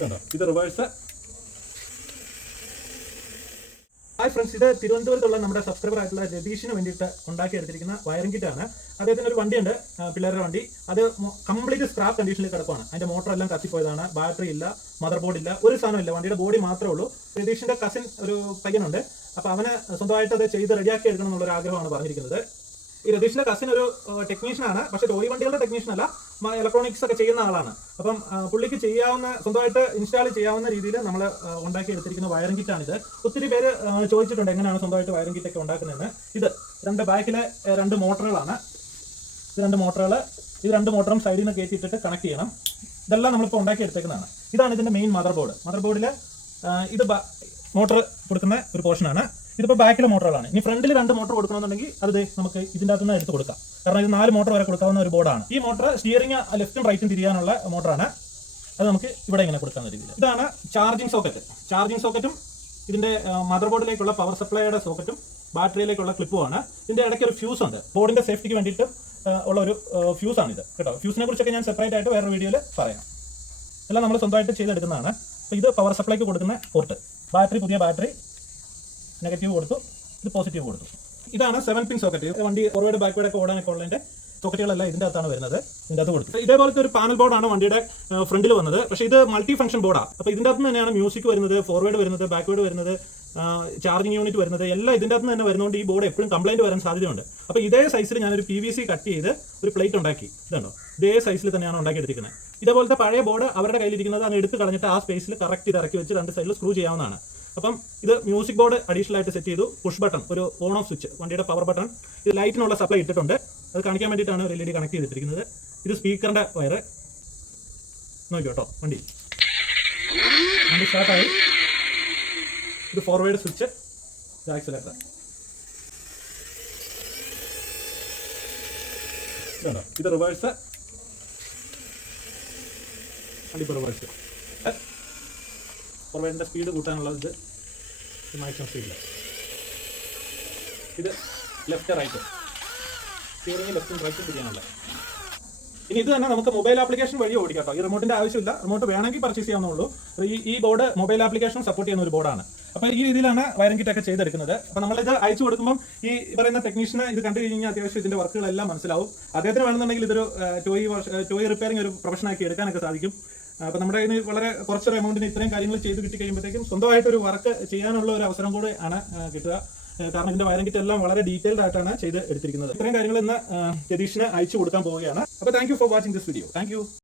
ഇത് reverse. Hi friends, ഇത് തിരുവനന്തപുരത്തുള്ള നമ്മുടെ സബ്സ്ക്രൈബർ ആയിട്ടുള്ള രതീഷിന് വേണ്ടിയിട്ട് ഉണ്ടാക്കിയെടുത്തിരിക്കുന്ന വയറിംഗ് കിറ്റാണ്. അദ്ദേഹത്തിന് ഒരു വണ്ടിയുണ്ട്, പിള്ളേരുടെ വണ്ടി. അത് കംപ്ലീറ്റ് സ്ക്രാപ്പ് കണ്ടീഷനിൽ കിടപ്പാണ്. അതിന്റെ മോട്ടർ എല്ലാം കത്തിപ്പോയതാണ്. ബാറ്ററി ഇല്ല, മദർ ബോർഡ് ഇല്ല, ഒരു സാധനം ഇല്ല. വണ്ടിയുടെ ബോഡി മാത്രമേ ഉള്ളൂ. രതീഷിന്റെ കസിൻ ഒരു പയ്യനുണ്ട്, അപ്പൊ അവന് സ്വന്തമായിട്ട് അത് ചെയ്ത് റെഡിയാക്കി എടുക്കണം എന്നുള്ളൊരു ആഗ്രഹമാണ് പറഞ്ഞിരിക്കുന്നത്. ഈ രതീഷിന്റെ കസിൻ ഒരു ടെക്നീഷ്യനാണ്, പക്ഷെ ടോയ് വണ്ടികളുടെ ടെക്നീഷ്യൻ അല്ല, ഇലക്ട്രോണിക്സ് ഒക്കെ ചെയ്യുന്ന ആളാണ്. അപ്പം പുള്ളിക്ക് ചെയ്യാവുന്ന, സ്വന്തമായിട്ട് ഇൻസ്റ്റാൾ ചെയ്യാവുന്ന രീതിയിൽ നമ്മൾ ഉണ്ടാക്കി എടുത്തിരിക്കുന്ന വയറിംഗ് കിറ്റാണിത്. ഒത്തിരി പേര് ചോദിച്ചിട്ടുണ്ട് എങ്ങനെയാണ് സ്വന്തമായിട്ട് വയറിംഗ് കിറ്റ് ഒക്കെ ഉണ്ടാക്കുന്നതെന്ന്. ഇത് ബാക്കിലെ രണ്ട് മോട്ടറുകളാണ്. ഇത് രണ്ട് മോട്ടറും സൈഡിൽ നിന്ന് കയറ്റിയിട്ടിട്ട് കണക്ട് ചെയ്യണം. ഇതെല്ലാം നമ്മളിപ്പോൾ ഉണ്ടാക്കി എടുത്തേക്കുന്നതാണ്. ഇതാണ് ഇതിന്റെ മെയിൻ മദർ ബോർഡ്. മദർ ബോർഡിൽ ഇത് മോട്ടർ കൊടുക്കുന്ന ഒരു പോർഷനാണ്. ഇതിപ്പോൾ ബാക്കിലെ മോട്ടറുകളാണ്. ഇനി ഫ്രണ്ടിൽ രണ്ട് മോട്ടർ കൊടുക്കണമെന്നുണ്ടെങ്കിൽ അത് നമുക്ക് ഇതിൻ്റെ അകത്തുനിന്ന് എടുത്ത് കൊടുക്കാം. കാരണം ഇത് 4 മോട്ടർ വരെ കൊടുക്കാവുന്ന ഒരു ബോർഡാണ്. ഈ മോട്ടർ സ്റ്റിയറിംഗ് ലെഫ്റ്റും റൈറ്റും തിരിയാനുള്ള മോട്ടറാണ്. അത് നമുക്ക് ഇവിടെ ഇങ്ങനെ കൊടുക്കാവുന്ന രീതിയിൽ. ഇതാണ് ചാർജിങ് സോക്കറ്റ്. ചാർജിങ് സോക്കറ്റും ഇതിന്റെ മദർ ബോർഡിലേക്കുള്ള പവർ സപ്ലൈയുടെ സോക്കറ്റും ബാറ്ററിയിലേക്കുള്ള ക്ലിപ്പുമാണ്. ഇതിന്റെ ഇടയ്ക്ക് ഒരു ഫ്യൂസ് ഉണ്ട്. ബോർഡിന്റെ സേഫ്റ്റിക്ക് വേണ്ടിയിട്ട് ഉള്ള ഒരു ഫ്യൂസ് ആണ് ഇത് കേട്ടോ. ഫ്യൂസിനെ കുറിച്ചൊക്കെ ഞാൻ സെപ്പറേറ്റ് ആയിട്ട് വേറൊരു വീഡിയോയിൽ പറയാം. എല്ലാം നമ്മൾ സ്വന്തമായിട്ട് ചെയ്തെടുക്കുന്നതാണ്. അപ്പോൾ ഇത് പവർ സപ്ലൈക്ക് കൊടുക്കുന്ന പോർട്ട്. ബാറ്ററി, പുതിയ ബാറ്ററി, നെഗറ്റീവ് കൊടുത്തു, ഇത് പോസിറ്റീവ് കൊടുത്തു. ഇതാണ് 7 പിൻ സോക്കറ്റ്. വണ്ടി ഫോർവേഡ് ബാക്ക്വേഡ് ഒക്കെ ഓടാനൊക്കെ ഉള്ളതിന്റെ സോക്കറ്റുകളെല്ലാം ഇതിന്റെ അകത്താണ് വരുന്നത്. ഇതിന്റെ അകത്ത് കൊടുത്തു. ഇതേപോലത്തെ ഒരു പാനൽ ബോർഡാണ് വണ്ടിയുടെ ഫ്രണ്ടിൽ വന്നത്. പക്ഷേ ഇത് മൾട്ടി ഫംഗ്ഷൻ ബോർഡാണ്. അപ്പോൾ ഇതിന്റെ അകത്ത് തന്നെയാണ് മ്യൂസിക് വരുന്നത്, ഫോർവേഡ് വരുന്നത്, ബാക്ക്വേഡ് വരുന്നത്, ചാർജിങ് യൂണിറ്റ് വരുന്നത്, എല്ലാം ഇതിന്റെ അകത്ത് തന്നെ വരുന്നതുകൊണ്ട് ഈ ബോർഡ് എപ്പോഴും കംപ്ലൈന്റ് വരാൻ സാധ്യതയുണ്ട്. അപ്പോൾ ഇതേ സൈസിൽ ഞാനൊരു PVC കട്ട് ചെയ്ത് ഒരു പ്ലേറ്റ് ഉണ്ടാക്കി. ഇതുണ്ടോ, ഇതേ സൈസിൽ തന്നെയാണ് ഉണ്ടാക്കിയെടുത്തിരിക്കുന്നത്. ഇതേപോലത്തെ പഴയ ബോർഡ് അവരുടെ കയ്യിലിരിക്കുന്നത് അത് എടുത്ത് കളഞ്ഞിട്ട് ആ സ്പേസിൽ കറക്റ്റ് ഇത് ഇറക്കി വെച്ച് രണ്ട് സൈഡിൽ സ്ക്രൂ ചെയ്യാവുന്നതാണ്. അപ്പം ഇത് മ്യൂസിക് ബോർഡ് അഡീഷണൽ ആയിട്ട് സെറ്റ് ചെയ്തു. പുഷ് ബട്ടൺ, ഒരു ഓൺ ഓഫ് സ്വിച്ച്, വണ്ടിയുടെ പവർ ബട്ടൺ. ഇത് ലൈറ്റിനുള്ള സപ്ലൈ ഇട്ടിട്ടുണ്ട്. അത് കാണിക്കാൻ വേണ്ടിയിട്ടാണ് ഒരു LED കണക്ട് ചെയ്തിട്ടിരിക്കുന്നത്. ഇത് സ്പീക്കറിന്റെ വയറ്. നോക്കി കേട്ടോ, വണ്ടി സ്റ്റാർട്ടായി. ഇത് ഫോർവേഡ് സ്വിച്ച്, ഇത് ആക്സിലറേറ്റർ. ഇത് റിവേഴ്സ്, വണ്ടി റിവേഴ്സ്. ഫോർവേഡിന്റെ സ്പീഡ് കൂട്ടാനുള്ളത് ഇത് മാക്സിമം സ്പീഡില്ല. ഇത് ലെഫ്റ്റ് റൈറ്റ്, സ്റ്റിയറിംഗ് ലെഫ്റ്റും റൈറ്റും തിരിയാനുള്ള. ഇനി ഇത് തന്നെ നമുക്ക് മൊബൈൽ ആപ്ലിക്കേഷൻ വഴി ഓടിക്കാം കേട്ടോ. ഈ റിമോട്ടിന്റെ ആവശ്യമില്ല. റിമോട്ട് വേണമെങ്കിൽ പർച്ചേസ് ചെയ്യാവുന്നുള്ളൂ. ഈ ബോർഡ് മൊബൈൽ ആപ്ലിക്കേഷൻ സപ്പോർട്ട് ചെയ്യുന്ന ഒരു ബോർഡാണ്. അപ്പോൾ ഈ രീതിയിലാണ് വയറിംഗ് കിറ്റ് ഒക്കെ ചെയ്തെടുക്കുന്നത്. അപ്പോൾ നമ്മളിത് അയച്ചു കൊടുക്കുമ്പോൾ ഈ പറയുന്ന ടെക്നീഷ്യന് ഇത് കണ്ടു കഴിഞ്ഞാൽ അത്യാവശ്യം ഇതിന്റെ വർക്കുകളെല്ലാം മനസ്സിലാവും. അദ്ദേഹത്തിന് വേണമെന്നുണ്ടെങ്കിൽ ഇതൊരു ടോയ് റിപ്പയറിംഗ് ഒരു പ്രൊഫഷനാക്കി എടുക്കാനൊക്കെ സാധിക്കും. അപ്പോൾ നമ്മുടെ കയ്യിൽ വളരെ കുറച്ചൊരു എമൗണ്ടിന് ഇത്രയും കാര്യങ്ങൾ ചെയ്ത് കിട്ടി കഴിയുമ്പോഴത്തേക്കും സ്വന്തമായിട്ട് ഒരു വർക്ക് ചെയ്യാനുള്ള ഒരു അവസരം കൂടെ ആണ് കിട്ടുക. കാരണം ഇതിന്റെ വയറിംഗ് കിറ്റ് എല്ലാം വളരെ ഡീറ്റെയിൽഡ് ആയിട്ടാണ് ചെയ്ത് എടുത്തിരിക്കുന്നത്. ഇത്രയും കാര്യങ്ങൾ ഇന്ന് രതീഷിന് അയച്ചു കൊടുക്കാൻ പോവുകയാണ്. അപ്പോൾ thank you for watching this video. Thank you.